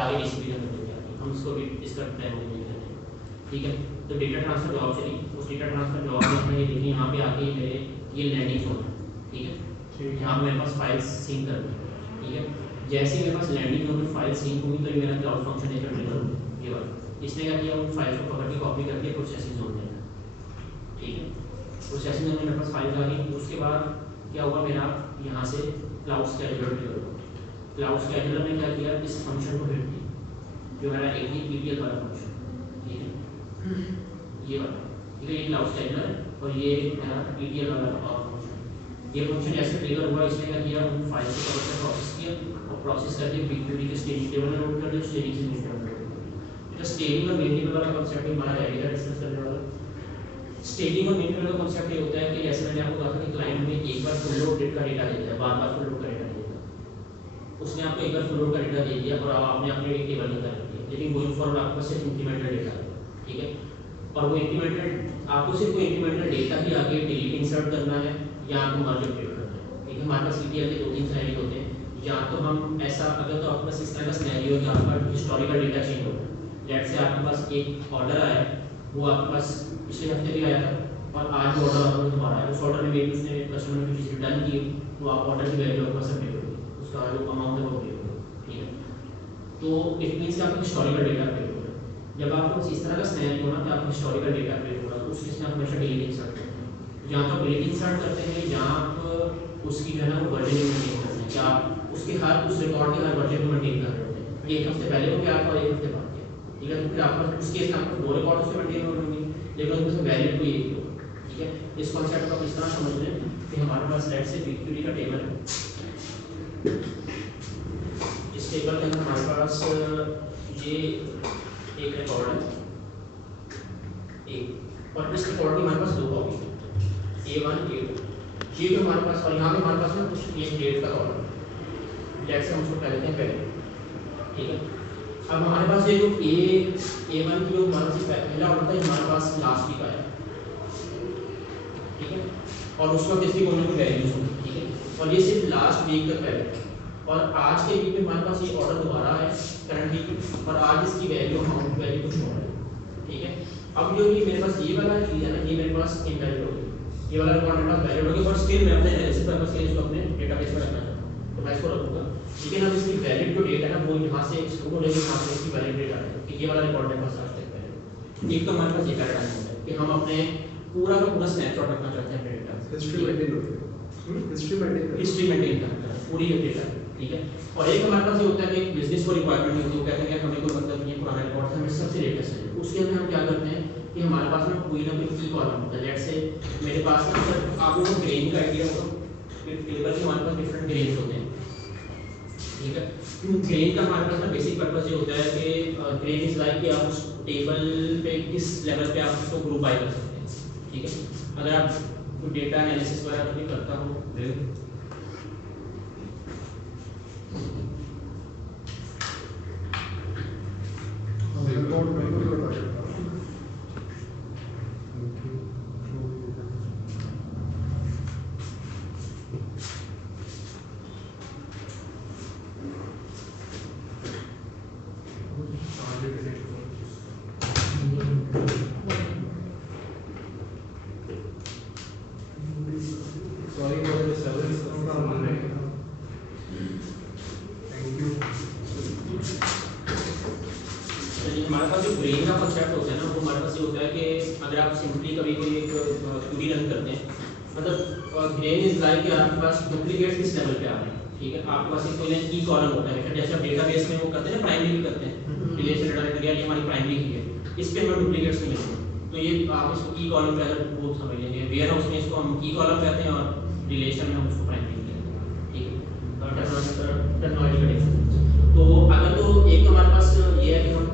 आगे डीसीपी के अंदर लेके आती है। हम इसको भी इसका डेमो देख लेते हैं, ठीक है। तो डेटा ट्रांसफर जॉब चली, उस डेटा ट्रांसफर जॉब में हमने ये देखिए यहाँ पे आके मेरे ये लैंडिंग जोन है, ठीक है। यहाँ पे मेरे पास फाइल्स सिंक कर दी, ठीक है। जैसे ही मेरे पास लैंडिंग जोन में फाइल सिंक होगी तो ये मेरा क्लाउड फंक्शन एक ट्रिगर होगा, ये वाला। इसने क्या किया, उन फाइल्स को पकड़ के कॉपी करके प्रोसेसिंग जोन में, ठीक है। प्रोसेसिंग जोन में मेरे पास फाइल आ गई। उसके बाद क्या हुआ, मेरा यहाँ से क्लाउड स्केड्यूलर ट्रिगर हुआ। क्लाउड स्केड्यूलर ने क्या किया, इस फंक्शन को हिट दी, जो मेरा एक ही ETL वाला फंक्शन, ठीक है, ये वाला, ठीक है। ये क्लाउड स्केड्यूलर है और ये मेरा ETL वाला फंक्शन। ये फंक्शन जैसे ट्रिगर हुआ, इसने क्या किया, उन फाइल को पकड़ कर प्रोसेस किया और प्रोसेस करके BigQuery के स्टेजिंग टेबल में लोड कर दिया, स्टेजिंग से मेन टेबल में लोड कर दिया। तो स्टेजिंग और मेन टेबल वाला कॉन्सेप्ट हमारा रहेगा डिस्कस करने वाला। स्टेजिंग और मेन टेबल का कॉन्सेप्ट ये होता है कि जैसे मैंने आपको कहा था कि क्लाइंट में एक बार फुल लोड का डेटा देता है, बार-बार फुल लोड का डेटा देता है। उसने आपको एक बार फुल लोड का डेटा दे दिया और आपने अपने एक टेबल में कर दिया, लेकिन गोइंग फॉरवर्ड आपको सिर्फ इंक्रीमेंटल डेटा है, ठीक है। और वो इंक्रीमेंटल आपको सिर्फ वो इंक्रीमेंटल डेटा ही आगे डिलीट इंसर्ट करना है या आपको मर्ज अपडेट करना है, ठीक है। हमारे पास ETL के 2-3 सिनेरियो होते हैं, या तो हम ऐसा, अगर तो आपके पास इस तरह का सिनेरियो है कि आपका हिस्टोरिकल डेटा चेंज हो, लेट्स से आपके पास एक ऑर्डर आया, वो आपके पास पिछले हफ्ते भी आया था और आज वो ऑर्डर आपको दोबारा आया। उस ऑर्डर में मेरी उसने कस्टमर ने चीज़ रिटर्न की, तो आप ऑर्डर की वैल्यू आपके पास अपडेट होगी, उसका जो अमाउंट है वो अपडेट होगा, ठीक है। तो इट मीन्स कि आपका हिस्टोरिकल डेटा अपडेट होगा। जब आपको इस तरह का सिनेरियो होना कि आपका हिस्टोरिकल डेटा अपडेट होगा, तो उस केस में आप हमेशा डिलीट इंसर्ट करते हैं, या तो डिलीट इंसर्ट करते हैं या आप उसकी जो है ना वो वर्जन मेंटेन करते हैं, क्या आप उसके हर उस रिकॉर्ड के हर वर्जन को मेंटेन कर रहे होते हैं। एक हफ्ते पहले को क्या था और एक हफ्ते बाद क्या, ठीक है। तो फिर आपका उस केस में आपको 2 रिकॉर्ड उससे मेंटेन हो रहे होंगे, लेकिन उसमें से वैलिड कोई एक ही होगा, ठीक है। इस कॉन्सेप्ट को आप इस तरह समझ लें कि हमारे पास लेट्स से BigQuery का टेबल है। इस टेबल के अंदर हमारे पास ये एक रिकॉर्ड है, एक, और इस रिकॉर्ड की हमारे पास 2 कॉपी है, A1 A2। ये जो हमारे पास, और यहाँ पे हमारे पास में कुछ एक डेट का कॉलम है, लेट्स से हम उसको कह देते हैं पहले, ठीक है। अब हमारे पास ये जो A1 की जो हमारे पास पहला ऑर्डर था, हमारे पास लास्ट वीक आया, ठीक है। और उस वक्त इसकी कोई ना कोई वैल्यूज होगी, ठीक है। और ये सिर्फ लास्ट वीक तक पहले, और आज के वीक में हमारे पास ये ऑर्डर दोबारा है करंट वीक में, और आज इसकी वैल्यू अमाउंट वैल्यू कुछ और है, ठीक है। अब जो ये मेरे पास ये वाला चीज़ है ना, ये मेरे पास इनवैलिड हो गई, ये वाला रिकॉर्ड मेरे पास वैलिड हो गया, पर स्टिल मैं अपने एनालिसिस पर्पस के लिए इसको अपने डेटाबेस में रखना चाहता हूँ, तो मैं इसको रखूँगा। लेकिन अब इसकी वैलिड जो डेट है ना, वो यहाँ से एक्सक्लूड हो जाएगी, यहाँ से इसकी वैलिड डेट आ जाएगी कि ये वाला रिकॉर्ड मेरे पास आज तक पहले। एक तो हमारे पास ये पैराडाइम होता है कि हम अपने पूरा का पूरा स्नैपशॉट रखना चाहते हैं अपने डेटा, हिस्ट्री मेंटेन करना है पूरी डेटा, ठीक है। और एक हमारे पास ये होता है कि बिजनेस को रिक्वायरमेंट होती है, वो कहते हैं कि हमें कोई मतलब नहीं है, पुराना रिकॉर्ड हमें सबसे लेटेस्ट है। उसके अंदर हम क्या करते हैं कि हमारे पास में कोई ना कोई की कॉलम होता है। लेट्स से मेरे पास ना, सर आपको वो ग्रेन का आइडिया होगा, टेबल के हमारे पास डिफरेंट ग्रेन्स होते हैं, ठीक है। ग्रेन का हमारे पास ना बेसिक पर्पस ये होता है कि ग्रेन इज लाइक कि आप उस टेबल पे किस लेवल पे आप उसको ग्रुप बाय कर सकते हैं, ठीक है। अगर आप डेटा एनालिसिस वगैरह भी करता हो, हमारे पास जो ग्रेन का कॉन्सेप्ट होता है ना, वो हमारे पास ये होता है कि अगर आप सिंपली कभी कोई एक क्वेरी रन करते हैं, मतलब ग्रेन इज लाइक कि आपके पास डुप्लीकेट किस लेवल पे आ रहे हैं, ठीक है। आपके पास एक कोई की कॉलम होता है, जैसे आप डेटाबेस में वो करते हैं ना, प्राइमरी भी करते हैं, रिलेशन डाटा ये हमारी प्राइमरी की है, इस पे हमें डुप्लीकेट्स नहीं मिलते। तो ये आप इसको की कॉलम पे अगर वो समझ लेंगे, वेयर हाउस में इसको हम की कॉलम कहते हैं और रिलेशन में हम उसको प्राइमरी कहते हैं, ठीक है। टेक्नोलॉजी का डिफरेंस। तो अगर तो एक हमारे पास ये है कि हम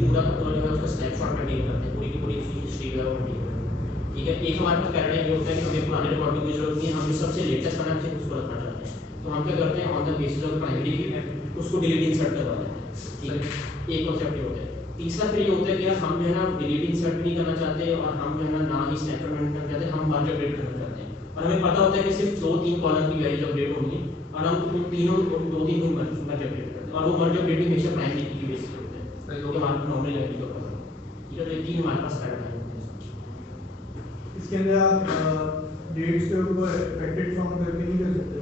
पूरा का पूरा जो है उसका स्नैपशॉट मेंटेन करते हैं, पूरी की पूरी हिस्ट्री का मेंटेन करते हैं, ठीक है। एक हमारे पास पैराडाइम ये होता है कि हमें पुराने रिकॉर्ड की जरूरत नहीं है, हम जो सबसे लेटेस्ट बना चाहिए उसको रखना चाहते हैं। तो हम क्या करते हैं, on the basis of primary उसको डिलीट इंसर्ट करवा देते हैं, ठीक है। एक कॉन्सेप्ट ये होता है। तीसरा फिर ये होता है कि यार हम जो है ना डिलीट इंसर्ट भी नहीं करना चाहते और हम जो है ना ही स्नैपशॉट मेंटेन करना चाहते, हम मर्ज अपडेट करना चाहते हैं, और हमें पता होता है कि सिर्फ 2-3 कॉलम की वैल्यूज अपडेट होंगी और हम तीनों 2-3 को मर्ज अपडेट करते हैं, और वो मर्ज अपडेट हमेशा प्राइमरी की जो कि हमारे नॉर्मल लैंग्वेज के ऊपर है। ठीक है, तो ये 3 हमारे पास पैराडाइम है। इसके अंदर आप डेट्स के ऊपर एक्सपेक्टेड फॉर्म करके नहीं कर सकते?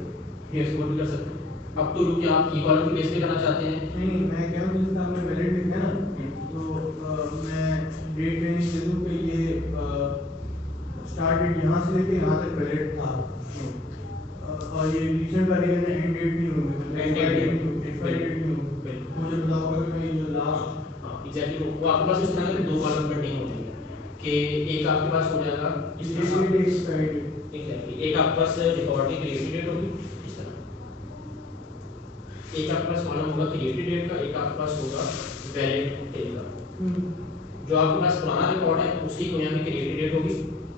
यस, वो भी कर सकते हैं। अब तो क्या आप की कॉलम की बेस पे करना चाहते हैं? नहीं, मैं कह रहा हूँ जैसे आपने वैलिड लिखा है ना, तो मैं डेट रेंज दे दूँ कि ये स्टार्ट डेट यहाँ से लेके यहाँ तक वैलिड था, और ये रीसेंट वाले के अंदर एंड डेट नहीं होगी, एक्सपायर डेट नहीं होगी, मुझे बताओगे कि जो लास्ट। हाँ एग्जैक्टली, वो आपके पास इस तरह के 2 कॉलम कंटेन हो जाएंगे कि एक आपके पास हो जाएगा इस तरह, एग्जैक्टली एक आपके पास रिकॉर्ड की क्रिएटेड डेट होगी इस तरह, एक आपके पास कॉलम होगा क्रिएटेड डेट का, एक आपके पास होगा वैलिड डेट का। जो आपके पास पुराना रिकॉर्ड है उसकी कोई यहाँ पे क्रिएटेड डेट होगी,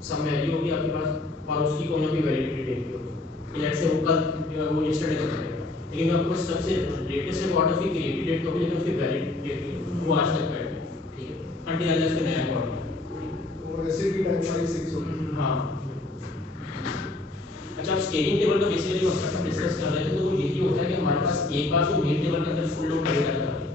सम वैल्यू होगी आपके पास, और उसकी कोई यहाँ पे वैलिडिटी डेट भी होगी। लेट्स से वो कल वो यस्टरडे का करेगा, लेकिन आपके पास सबसे लेटेस्ट रिकॉर्ड है उसकी क्रिएटेड डेट होगी, लेकिन उसकी वैलिड डेट भी होगी, वो आज तक बैठ है। ठीक है, अंटिल अनलेस कोई नया रिकॉर्ड है और ऐसे की टाइप 56 होगी। हाँ। अच्छा, स्टेजिंग टेबल का बेसिकली कंसेप्ट हम डिस्कस कर रहे थे, तो वो यही होता है कि हमारे पास एक बार जो मेन टेबल के अंदर फुल लोड का डेटा जाता है,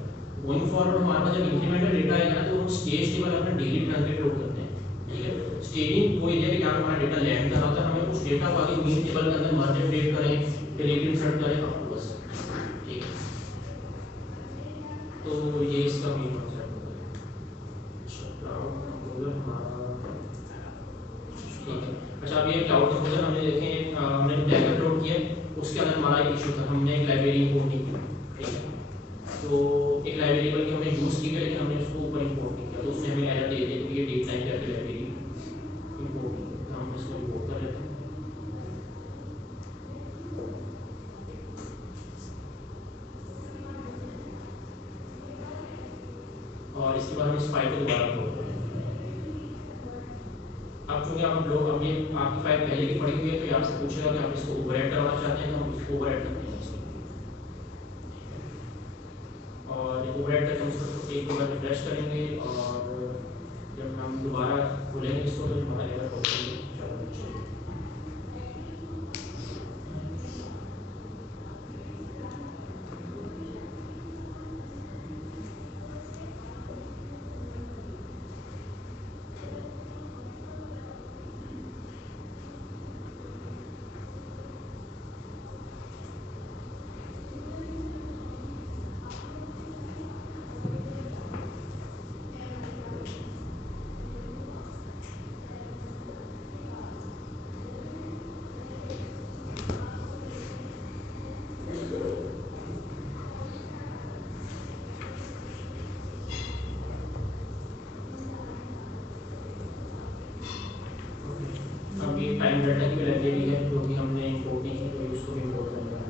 गोइंग फॉरवर्ड हमारे पास जब इंक्रीमेंटल डेटा आएगा ना, तो हम स्टेज टेबल अपना डेली ट्रांसलेट लोड करते हैं। ठीक है, स्टेजिंग वो एरिया के जहाँ हमारा डेटा लैंड कर रहा होता है, हमें उस डेटा को आगे मेन टेबल के अंदर मर्ज अपडेट करें, डिलीट इंसर्ट करें, आपको बस। ठीक है, तो ये इसका मेन कंसेप्ट होता है। ठीक है, अच्छा अब ये क्लाउड कंपोजर हमने देखे, हमने टैग लोड किया, उसके अंदर हमारा एक इशू था, हमने एक लाइब्रेरी इंपोर्ट नहीं किया। ठीक है, तो एक लाइब्रेरी बल्कि हमने यूज़ की है, लेकिन हमने उसको ऊपर इंपोर्ट नहीं किया, तो उसने हमें एरर दे दिया कि ये डेट टाइम पे आपकी लाइब्रेरी इंपोर्ट नहीं की, तो हम इसको इंपोर्ट कर लेते हैं। और इसके बाद हम इस फाइल को दोबारा अपलोड करेंगे। अब चूँकि आप लोग अब ये आपकी फाइल पहले की पड़ी हुई है, तो ये आपसे पूछेगा कि आप इसको ओवरराइट करवाना चाहते हैं, तो हम इसको ओवरराइट करते हैं इसको। और ओवरराइट करके हम इसको एक दो बार रिफ्रेश करेंगे, और जब हम दोबारा खोलेंगे इसको तो हमारा एरर हो जाएगी। अब ये टाइम डाटा की लाइब्रेरी है जो कि हमने इंपोर्ट नहीं की, तो उसको भी इंपोर्ट करना है।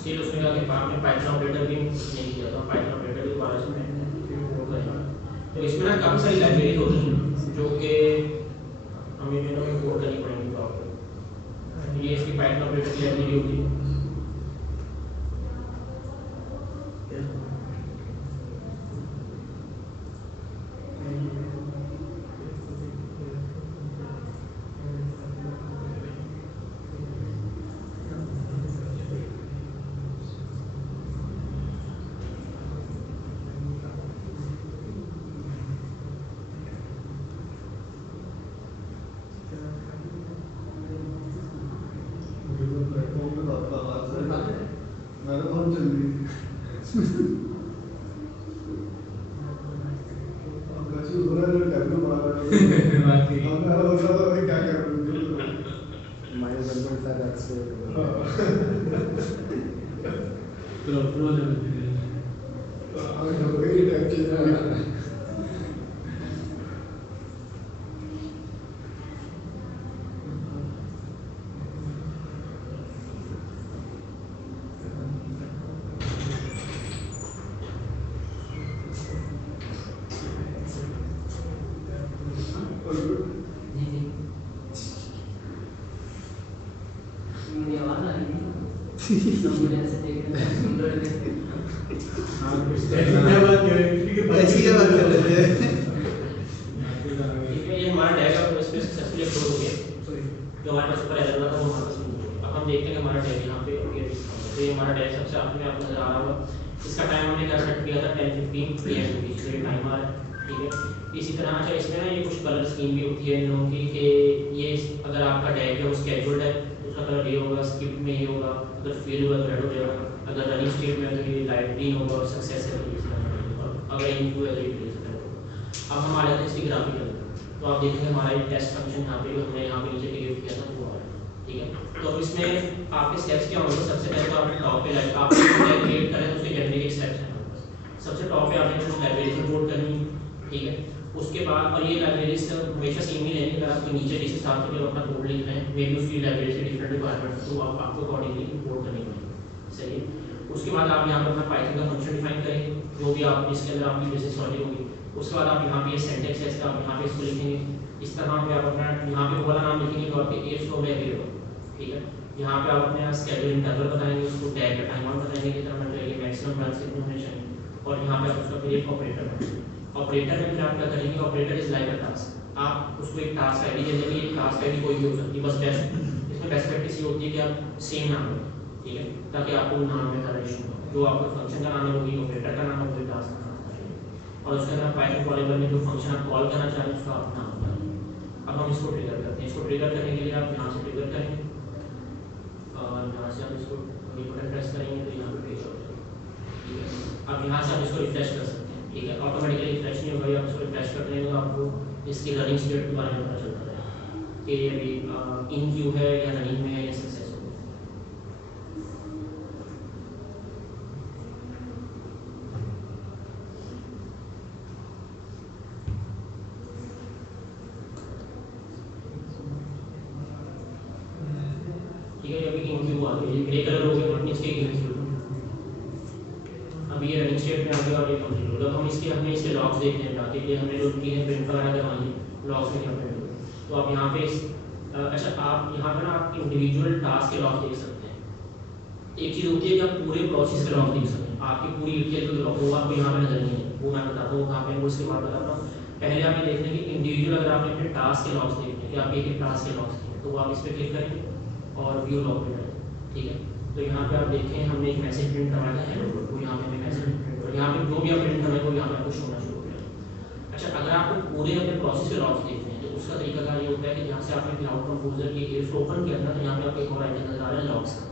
स्टिल उसने कहा कि आपने पाइथन ऑपरेटर भी नहीं किया, तो पाइथन ऑपरेटर भी दोबारा से इंपोर्ट करेंगे। तो इसमें ना काफ़ी सारी लाइब्रेरी होती हैं जो कि हमें इंपोर्ट करनी पड़ेंगी। तो ये इसकी पाइथन ऑपरेटर की लाइब्रेरी होती है। क्या कर -1.5x पे प्रो लेवल वही टाइप की जी जी मेरी आवाज़ आ रही है तो मुझे ऐसे देख रहे हैं सुन रहे थे ऐसी क्या बात कर रहे थे ठीक है। ये हमारा टैग अब इस पे सक्सेसफुली अपलोड हो गया जो हमारे पास ऊपर एरर हुआ था वो हमारे पास रिमूव हो गया। अब हम देखते हैं कि हमारा टैग यहाँ पे अपीयर दिखा हुआ है। तो ये हमारा टैग सबसे आखिर में आपको नजर आ रहा होगा। इसका टाइम हमने क्या सेट किया था 10:15 PM के बीच में टाइम आ रहा है, ठीक है। इसी तरह अच्छा इसमें ना ये कुछ कलर स्कीम भी होती है इन लोगों की कि ये अगर आपका टैग है वो स्केड्यूल्ड है तो उसका कलर ये होगा, स्किप में ये होगा, अगर फेल हुआ तो रेड हो जाएगा, अगर रनिंग स्टेट में है तो ये लाइट ग्रीन होगा और सक्सेस है तो ये और अगर इनक्यू है तो ये ग्रीन होगा। अब हम आ जाते हैं इसकी ग्राफिकल, तो आप देखेंगे हमारा ये टेस्ट फंक्शन यहाँ पे जो हमने यहाँ पे नीचे क्रिएट किया था वो आ रहा है, ठीक है। तो अब इसमें आपके स्टेप्स क्या होंगे? सबसे पहले तो आप टॉप पे लाइक आप क्रिएट करें तो उसके जनरेटिक स्टेप्स हैं। सबसे टॉप पे आपने कुछ लाइब्रेरीज इंपोर्ट करनी, ठीक है। उसके बाद और ये लाइब्रेरीज हमेशा सेम ही रहेंगी। अगर आपके नीचे जिस हिसाब से अपना कोड लिख रहे हैं मे बी उसकी लाइब्रेरी से डिफरेंट रिक्वायरमेंट तो आपको अकॉर्डिंगली इंपोर्ट करनी पड़ेगी, सही है। उसके बाद आप यहाँ पर अपना पाइथन का फंक्शन डिफाइन करेंगे जो भी आप जिसके अंदर आपकी बेसिस लॉजिक होगी। उसके बाद आप यहाँ पे ये सेंटेक्स है इसका आप यहाँ पे इसको लिखेंगे। इस तरह पे आप अपना यहाँ पे वाला नाम लिखेंगे तो आपके एज फ्लो में अवेयर होगा, ठीक है। यहाँ पे आप अपने स्केड्यूल इंटरवल बताएंगे, उसको टैग का टाइम आउट बताएंगे कितना होना चाहिए, मैक्सिमम रन कितने होने चाहिए, और यहाँ पे आप उसका फिर एक ऑपरेटर बनाएंगे। ऑपरेटर में फिर आप क्या करेंगे? Operator is like a task. आप उसको एक टास्क आईडी दे देंगे। एक टास्क आईडी कोई भी हो सकती है, बस बेस्ट इसमें बेस्ट प्रैक्टिस ये होती है कि आप सेम नाम दें, ठीक है, ताकि आपको नाम में ज़्यादा इशू हो। जो आपका फंक्शन का नाम है वही ऑपरेटर का नाम है, वही टास्क का नाम है, और उसके अंदर पाइथन कॉलेबल में जो फंक्शन आप कॉल करना चाहें उसका आप नाम बताएंगे। अब हम इसको ट्रिगर करते हैं। इसको ट्रिगर करने के लिए आप यहाँ से ट्रिगर करेंगे और यहाँ से आप इसको बटन प्रेस करेंगे तो यहाँ पर ट्रिगर हो जाएगा, ठीक है। अब यहाँ से आप इसको रिफ्रेश कर सकते हैं, ठीक है। ऑटोमेटिकली रिफ्रेश नहीं होगा, आप इसको रिफ्रेश करते हैं तो आपको इसकी रनिंग स्टेट के बारे में पता चलता है कि ये अभी इन क्यू है या रनिंग में है या सक्सेस हो गया। ठीक है, अभी इन क्यू आ गई, ये ग्रे कलर हो गया, बट इसके अभी ये रनिंग स्टेट में आ गया और ये कंप्लीट हो गया। तो हम इसके लॉग्स देखते हैं ताकि ये हमने जो की है प्रिंट वगैरह करवाई है लॉग्स में क्या प्रिंट हो गए। तो आप यहाँ पे अच्छा आप यहाँ पे ना आप इंडिविजुअल टास्क के लॉग देख सकते हैं। एक चीज़ होती है कि आप पूरे प्रोसेस के लॉग देख सकते हैं, आपकी पूरी ETL के लॉग वो आपको यहाँ पे नजर नहीं है, वो मैं बताता हूँ कहाँ पे, वो उसके बाद बताता हूँ। पहले आप ये देखते हैं कि इंडिविजुअल अगर आपने अपने टास्क के लॉग्स देखते हैं कि आप एक टास्क के लॉग्स हैं तो वो आप इस पर क्लिक करेंगे और व्यू लॉग पे जाएंगे, ठीक है। तो यहाँ पे आप देखें हमने एक मैसेज प्रिंट करवाया था हेलो वर्ल्ड, तो यहाँ पे हमें मैसेज प्रिंट और यहाँ पे जो भी आप प्रिंट करवाए वो यहाँ पे आपको होना शुरू हो गया। अच्छा अगर आपको पूरे अपने प्रोसेस के लॉग्स देखते हैं तो उसका तरीका क्या ये होता है कि जहाँ से आपने क्लाउड कंपोजर के इफ ओपन किया था तो यहाँ पे आपको एक और आइकन नजर आ रहा है लॉग्स का,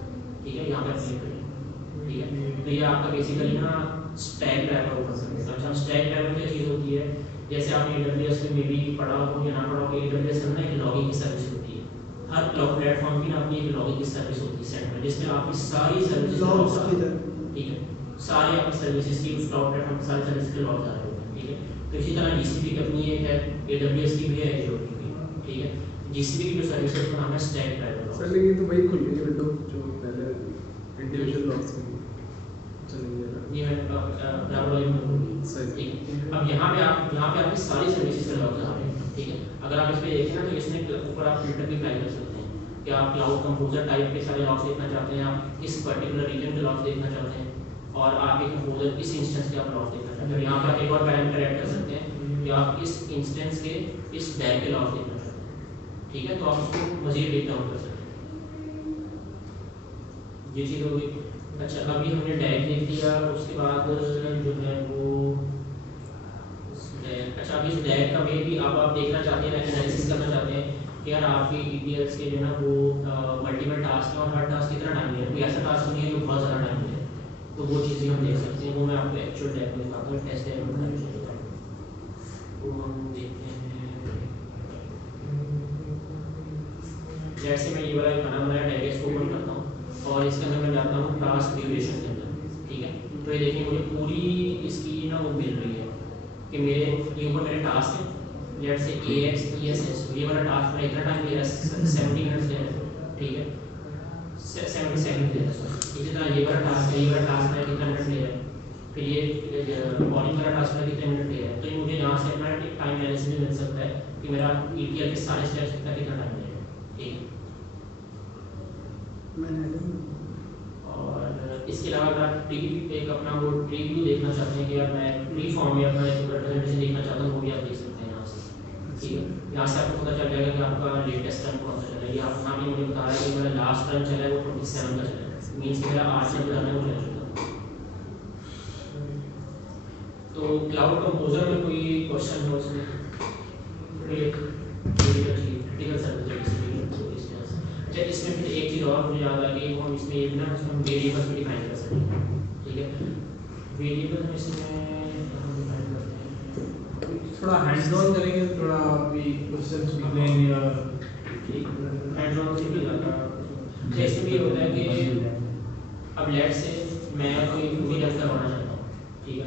ठीक है। यहाँ पे आप क्लिक करेंगे, ठीक है। तो ये आपका बेसिकली ना स्टैक ड्राइवर ओपन कर देगा। अच्छा स्टैक ड्राइवर क्या चीज़ होती है? जैसे आपने AWS में मे बी पढ़ा हो या ना पढ़ा हो, AWS में ना एक लॉगिंग की सर्विस होती है। हर क्लाउड प्लेटफॉर्म की ना अपनी एक लॉगिंग की सर्विस होती है सेंटर, जिसमें आपकी सारी सर्विसेज, ठीक है, सारे आपकी सर्विसेज की उस क्लाउड प्लेटफॉर्म की सारी सर्विस के लॉग आ रहे होते हैं, ठीक है। तो इसी तरह GCP की अपनी एक है, AWS की भी है, Azure की भी, ठीक है। GCP की जो सर्विस है उसका नाम है स्टैक ड्राइवर। सर लेकिन तो वही खुल गई विंडो जो पहले इंडिविजुअल लॉग्स में चलेंगे ये मैं बराबर वाली में होगी, ठीक है। अब यहाँ पे आपकी सारी सर्विसेज के लॉग आ रहे हैं, ठीक है। अगर आप इस पे देखें ना तो इसमें ऊपर आप फिल्टर भी अप्लाई कर सकते हैं कि आप क्लाउड कंपोजर टाइप के सारे लॉग्स देखना चाहते हैं, आप किस पर्टिकुलर रीजन के लॉग्स देखना चाहते हैं, और आप एक कंपोजर किस इंस्टेंस के आप लॉग्स देखना चाहते हैं। यहाँ पे आप एक और पैरामीटर ऐड कर सकते हैं कि आप इस इंस्टेंस के इस बैग के लॉग्स देखना चाहते हैं, ठीक है। तो आप उसको मजीद डिप डाउन कर सकते हैं, ये चीज़ होगी। अच्छा अभी हमने डैग देख लिया, उसके बाद जो है वो अच्छा अभी इस डैग का वे भी अब आप देखना चाहते हैं, एनालिसिस करना चाहते हैं कि यार आपके ETLs के जो है ना वो मल्टीपल टास्क है और हर टास्क कितना टाइम है, कोई ऐसा टास्क नहीं है जो बहुत ज़्यादा टाइम है, तो वो चीज़ें हम देख सकते हैं। वो मैं आपको एक्चुअल डैग में दिखाता हूँ, टेस्ट डैग में बताना चाहिए। वो हम देखते हैं जैसे मैं ये वाला खाना बनाया डायरेक्ट को ओपन करता हूँ और इसके अंदर मैं जाता हूँ टास्क ड्यूरेशन के अंदर, ठीक है। तो ये देखिए मुझे पूरी इसकी ना वो मिल रही है कि मेरे ये ऊपर मेरे टास्क है, लेट से AXESS, ये वाला टास्क मेरा इतना टाइम ले रहा है 70 मिनट्स ले रहा है, ठीक है, 70 सेकंड ले रहा है। इसी तरह ये वाला टास्क है, ये वाला टास्क है कितना मिनट ले रहा है, फिर ये मॉर्निंग वाला टास्क है कितने मिनट ले रहा है। तो ये मुझे यहाँ से अपना टाइम एनालिसिस भी मिल सकता है कि मेरा ETL के सारे स्टेप्स का कितना टाइम लगेगा, ठीक है। और इसके अलावा अगर आप एक अपना वो ट्री व्यू देखना चाहते हैं कि यार मैं ट्री फॉर्म में अपना एक प्रेजेंटेशन देखना चाहता हूँ, वो भी आप देख सकते हैं यहाँ से, ठीक है। यहाँ से आपको पता चल जाएगा कि आपका लेटेस्ट रन कौन सा चला है। आप यहाँ भी मुझे बता रहा है कि मेरा लास्ट रन चला है वो 27 का चला है, मीन्स मेरा 8 से रन है वो चल चुका है। तो क्लाउड कंपोजर में कोई क्वेश्चन हो उसमें अच्छा, इसमें फिर एक चीज़ और मुझे याद आ गई, वो हम इसमें ये ना इसमें वेरिएबल्स भी डिफाइन कर सकते हैं, ठीक है। वेरिएबल हम इसमें डिफाइन करते हैं, थोड़ा हैंड्स ऑन करेंगे, थोड़ा अभी क्वेश्चंस भी लेंगे और हैंड्स ऑन से भी ज़्यादा। जैसे भी ये होता है कि अब लेट से मैं कोई मूवी रन करवाना चाहता हूँ, ठीक है।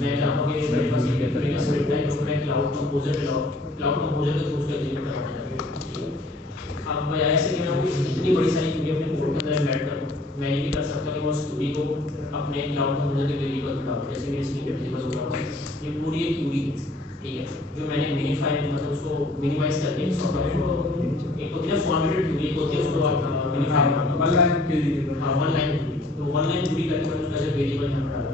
मैं चाहता हूँ कि मेरे पास एक तरीके से स्क्रिप्ट है जो मैं क्लाउड कंपोजर के थ्रू उसका एग्जीक्यूट करवाना चाहता हूँ। अब बजाय ऐसे कि मैं वो इतनी बड़ी सारी क्यूरी अपने कोड के अंदर ऐड करूँ, मैं ये भी कर सकता हूँ कि मैं उस क्यूरी को अपने क्लाउड कंपोजर के वेरिएबल में डालूँ। जैसे मेरी स्क्रीन पे वेरिएबल होगा, ये पूरी एक क्यूरी, ठीक है, जो मैंने मिनिफाई मतलब उसको मिनिमाइज करके सॉर्ट ऑफ एक होती है फॉर्मेटेड क्यूरी, एक होती है उसको आप मिनिफाई वन लाइन क्यूरी, हाँ वन लाइन क्यूरी, तो वन लाइन क्यूरी करके मैंने उसका वेरिएबल यहाँ पर डाला।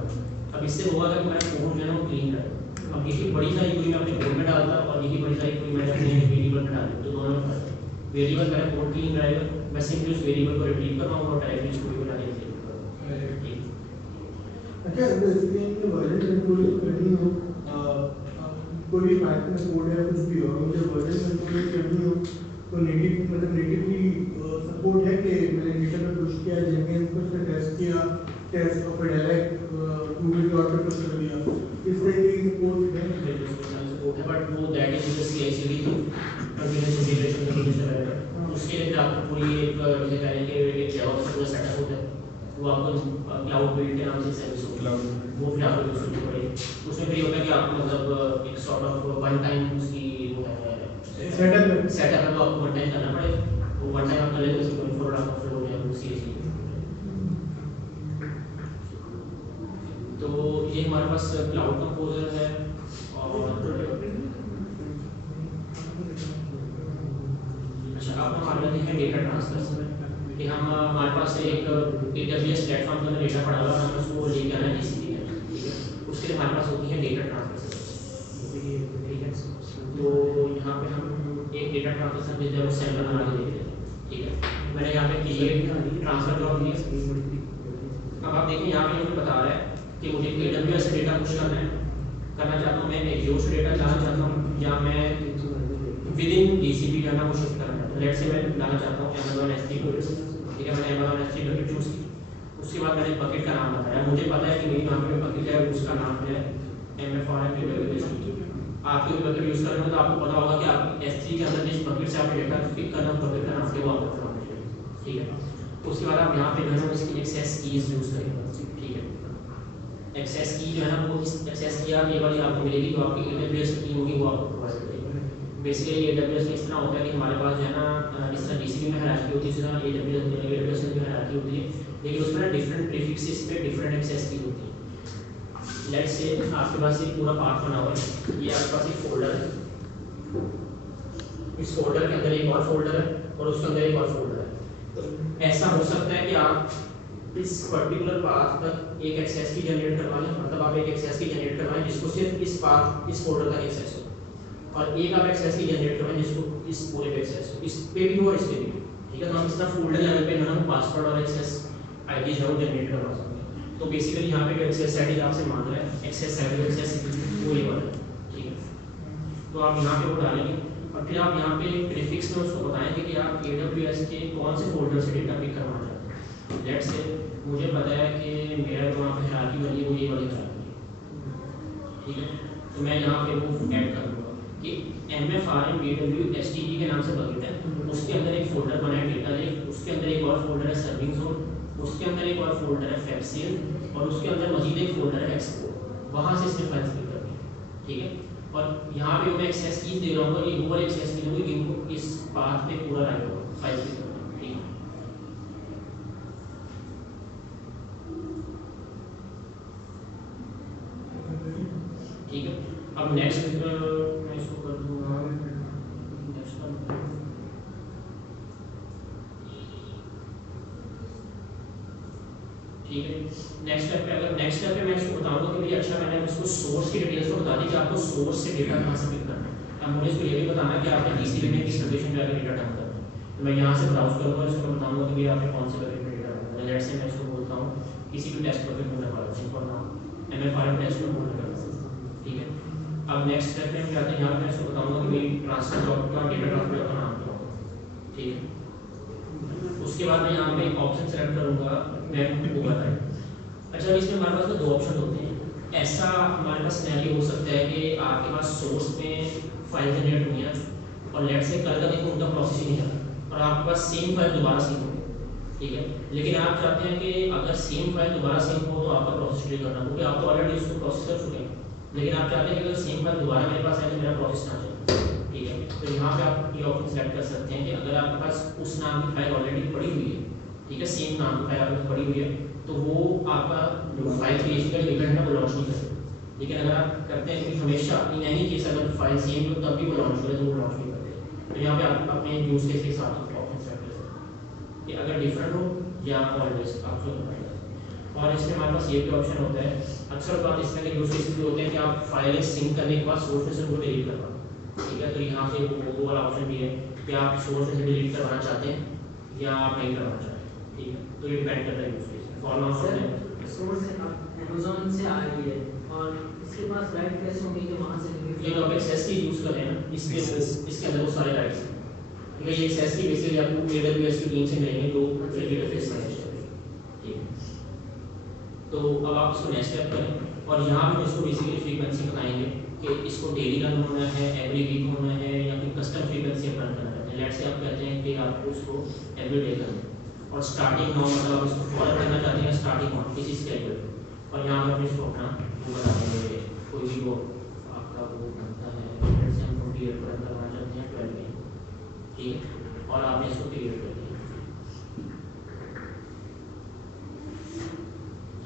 अब इससे होगा कि मेरा कोड जो है ना वो क्लीन रहेगा। अब यही बड़ी सारी क्यूरी मैं अपने कोड में डालता और यही बड़ी सारी क्यूरी मैंने अपने वेरिएबल में डाली, तो दोनों में फर्क है। वेरिएबल मेरा कोड क्लीन रहेगा, मैं सिंपली उस वेरिएबल को रिट्रीव कर रहा हूँ और डायरेक्टली उस क्यूरी को डालने के लिए कर रहा हूँ, ठीक। अच्छा, अगर इसके लिए वर्जन कंट्रोल करनी हो, कोई भी पाइथन में कोड है कुछ भी हो, मुझे वर्जन कंट्रोल करनी हो तो नेटिव मतलब नेटिवली सपोर्ट है कि मैंने गिटहब में पुश किया, जेंकिंस पर से टेस्ट किया, टेस्ट और फिर डायरेक्ट Ruby.org पर कर दिया, इस तरह की सपोर्ट है। बट वो that is just CI/CD continuous integration का प्रोसेस रहेगा। उसके लिए आपको पूरी एक जैसे कह रहे हैं कि एक जावा का पूरा सेटअप होता है, वो आपको क्लाउड बिल्ड के नाम से सर्विस होगी, वो फिर आपको यूज करनी पड़ेगी। उसमें फिर ये होता है कि आपको मतलब एक सॉर्ट ऑफ वन टाइम उसकी वो है सेटअप है, तो आपको वन टाइम करना पड़ेगा, वो वन टाइम आप कर लेते हो, उसको फॉर आपका फ्लो हो जाएगा CI/CD। तो ये हमारे पास क्लाउड कंपोजर है। और अच्छा, अब हम आगे हैं डेटा ट्रांसफर कि हम हमारे पास एक AWS प्लेटफॉर्म के अंदर डेटा पड़ा हुआ है, हम उसको लेके आना है GCP में, ठीक है। उसके लिए हमारे पास होती है डेटा ट्रांसफर सर्विस, ठीक है। तो यहाँ पे हम एक डेटा ट्रांसफर सर्विस जो सेंटर बना के देख लेते हैं, ठीक है। मैंने यहाँ पे क्रिएट ट्रांसफर जॉब दिया। अब आप देखिए यहाँ पे मुझे बता रहा है कि मुझे AWS से डेटा पुश करना चाहता हूँ, मैं Azure से डेटा लाना चाहता हूँ, या मैं विद इन GCP जाना वो शिफ्ट करना चाहता हूँ। लेट्स से मैं लाना चाहता हूँ Amazon S3 बकेट, ठीक है। मैंने Amazon S3 बकेट चूज़ की, उसके बाद मैंने बकेट का नाम बताया, मुझे पता है कि मेरी यहाँ पे बकेट है उसका नाम है MFRM AWS। आपके बकेट यूज़ करेंगे तो आपको पता होगा कि आप S3 के अंदर जिस बकेट से आपने डेटा पिक करना बकेट का नाम है वो आपको फॉर्मेट है, ठीक है। उसके बाद आप यहाँ पे जो है इसकी एक्सेस कीज यूज़ करेंगे, ठीक है। एक्सेस की जो है ना वो इस एक्सेस की आप ये वाली आपको मिलेगी जो आपकी AWS की होगी वो आपको प्रोवाइड करेगी। बेसिकली AWS में इस तरह होता है कि हमारे पास जो है ना इस तरह GCP में हायरार्की होती है, इस तरह AWS में जो हायरार्की होती है, लेकिन उसमें ना डिफरेंट प्रीफिक्सेस पे डिफरेंट एक्सेस की होती है। लेट्स से आपके पास एक पूरा पाथ बना हुआ है, ये आपके पास एक फोल्डर है, इस फोल्डर के अंदर एक और फोल्डर है और उसके अंदर एक और फोल्डर है। तो ऐसा हो सकता है कि आप इस पर्टिकुलर पाथ तक एक एक्सेस की जनरेट करवा लें, मतलब आप एक एक्सेस की जनरेट करवाएं जिसको सिर्फ इस पाथ इस फोल्डर का एक्सेस हो, और एक आप एक्सेस की जनरेट करवाएं जिसको इस पूरे पे एक्सेस हो, इस पे भी हो और इस पे भी, ठीक है। तो हम इस तरह फोल्डर लेवल पे ना पासवर्ड और एक्सेस आईडी जो जनरेट करवा सकते हैं। तो बेसिकली यहाँ पे जो एक्सेस आईडी आपसे मांग रहा है एक्सेस आईडी एक्सेस वो ये वाला है, ठीक है। तो आप यहाँ पे वो डालेंगे और फिर आप यहाँ पे प्रीफिक्स में उसको बताएंगे कि आप AWS के कौन से फोल्डर से डेटा पिक करवाना चाहते हैं। लेट्स से मुझे पता है कि मेरा जो वहाँ पे हायरार्की बनी है वो ये वाली हायरार्की है, ठीक है। तो मैं यहाँ पे वो ऐड कर दूँगा कि MFRMBWSTG के नाम से बकेट है, उसके अंदर एक फोल्डर बना है डेटा लेक, उसके अंदर एक और फोल्डर है सर्विंग जोन, उसके अंदर एक और फोल्डर है फैक्सेल, और उसके अंदर मजीद एक फोल्डर है एक्सपोर्ट। वहाँ से इसने फाइल्स पिक करनी है, ठीक है। और यहाँ पे मैं एक्सेस कीज दे रहा हूँ, ये गूगल एक्सेस की होगी कि इनको इस पाथ पे पूरा राइट होगा फाइल्स पिक करना, ठीक है। ठीक है, अब नेक्स्ट मैं इसको कर दूंगा नेक्स्ट का। ठीक है, नेक्स्ट स्टेप पे मैं इसको बताऊंगा कि भाई अच्छा मैंने इसको सोर्स की डिटेल्स तो बता दी कि आपको सोर्स से डेटा कहाँ से पिक करना है। अब मुझे इसको ये भी बताना है कि आपने डीसीबी में किस लोकेशन पे आके डेटा डंप करना है। तो मैं यहाँ से ब्राउज करूँगा, इसको बताऊंगा कि भाई आपने कौन से बकेट में डेटा डंप करना है। लेट्स से मैं इसको बोलता हूँ किसी भी टेस्ट बकेट में रखा है, फॉर नाउ MFRM टेस्ट में बोल रखा है, ठीक है। अब नेक्स्ट स्टेप में हम जाते हैं, यहाँ पे मैं इसको बताऊंगा कि भाई ट्रांसफर जॉब का डेटा ट्रांसफर का नाम क्या होगा, ठीक है। उसके बाद मैं यहाँ पे ऑप्शन सेलेक्ट करूँगा वेब गूगल ड्राइव। अच्छा, इसमें हमारे पास दो ऑप्शन होते हैं। ऐसा हमारे पास सिनेरियो हो सकता है कि आपके पास सोर्स में फाइल जनरेट हुई है और लेट से कल का दिन उनका प्रोसेसिंग नहीं चला और आपके पास सेम फाइल दोबारा सिंक हो, ठीक है। लेकिन आप चाहते हैं कि अगर सेम फाइल दोबारा सिंक हो तो आपका प्रोसेस डिले करना, क्योंकि आप तो ऑलरेडी उसको प्रोसेस कर चुके हैं। लेकिन आप चाहते हैं कि अगर सेम फाइल दोबारा मेरे पास आए तो मेरा प्रोसेस ना चले, ठीक है। तो यहाँ पे आप ये ऑप्शन सेलेक्ट कर सकते हैं कि अगर आपके पास उस नाम की फाइल ऑलरेडी पड़ी हुई है, ठीक है, सेम नाम की फाइल आपके पास पड़ी हुई है, तो वो आपका जो फाइल क्रिएशन का इवेंट है वो लॉन्च नहीं करेगा। लेकिन अगर आप करते हैं कि हमेशा इन एनी केस अगर फाइल सेम हो तब भी वो लॉन्च करे तो वो लॉन्च नहीं करेगा। तो यहाँ पे आप अपने यूज केस के हिसाब से ऑप्शन सेलेक्ट कर सकते हैं कि अगर डिफरेंट हो या ऑलवेज आप जो बनाएगा। और इसमें हमारे पास ये भी ऑप्शन होता है, अक्सर बात इसमें यूज केसेस भी होते हैं कि आप फाइलें सिंक करने के बाद सोर्स में से उनको डिलीट करवा, ठीक है। तो यहाँ से वो वाला ऑप्शन भी है कि आप सोर्स में से डिलीट करवाना चाहते हैं या आप नहीं करवाना चाहते हैं, ठीक है। तो ये डिपेंड करता है यूज केस। सोर्स अमेज़न से आ रही है और इसके पास राइट कैसे होंगे कि वहां से ये जो आप एक्सेस की यूज कर रहे हैं ना, इसके अंदर वो सारे राइट्स हैं, ठीक है। ये एक्सेस की बेसिकली आपको AWS की टीम से मिलेंगे जो डेटाबेस मैनेज कर रही है, ठीक है। तो अब आप इसको नेक्स्ट स्टेप करें और यहाँ पे इसको बेसिकली फ्रीक्वेंसी बताएंगे कि इसको डेली रन होना है, एवरी वीक होना है या फिर कस्टम फ्रीक्वेंसी आप रन करना चाहते हैं। लेट्स से आप कहते हैं कि आपको उसको एवरी डे करना है और स्टार्टिंग नाउ मतलब आप इसको फॉलो करना चाहते हैं स्टार्टिंग ऑन किसी स्केड्यूल। और यहाँ पर अपने इसको अपना वो बना देंगे, कोई भी वो आपका वो बनता है, जैसे हम 28 पर रन करना चाहते हैं 12 में, ठीक है। और आपने इसको क्रिएट कर दिया,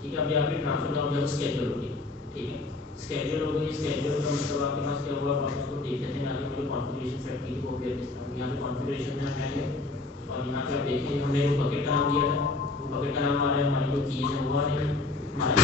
ठीक है। अभी आपकी ट्रांसफर जॉब जब स्केड्यूल होगी, ठीक है, स्केड्यूल हो गई। स्केड्यूल का मतलब आपके पास क्या हुआ, आप उसको देख लेते हैं। आगे मुझे कॉन्फ़िगरेशन सेट की वो भी किस तरह यहाँ पे कॉन्फ़िगरेशन में आएंगे और यहाँ पे आप देखें हमने वो बकेट का नाम दिया था, वो बकेट का नाम आ रहा है, हमारी जो कीज है वो आ रही है, हमारा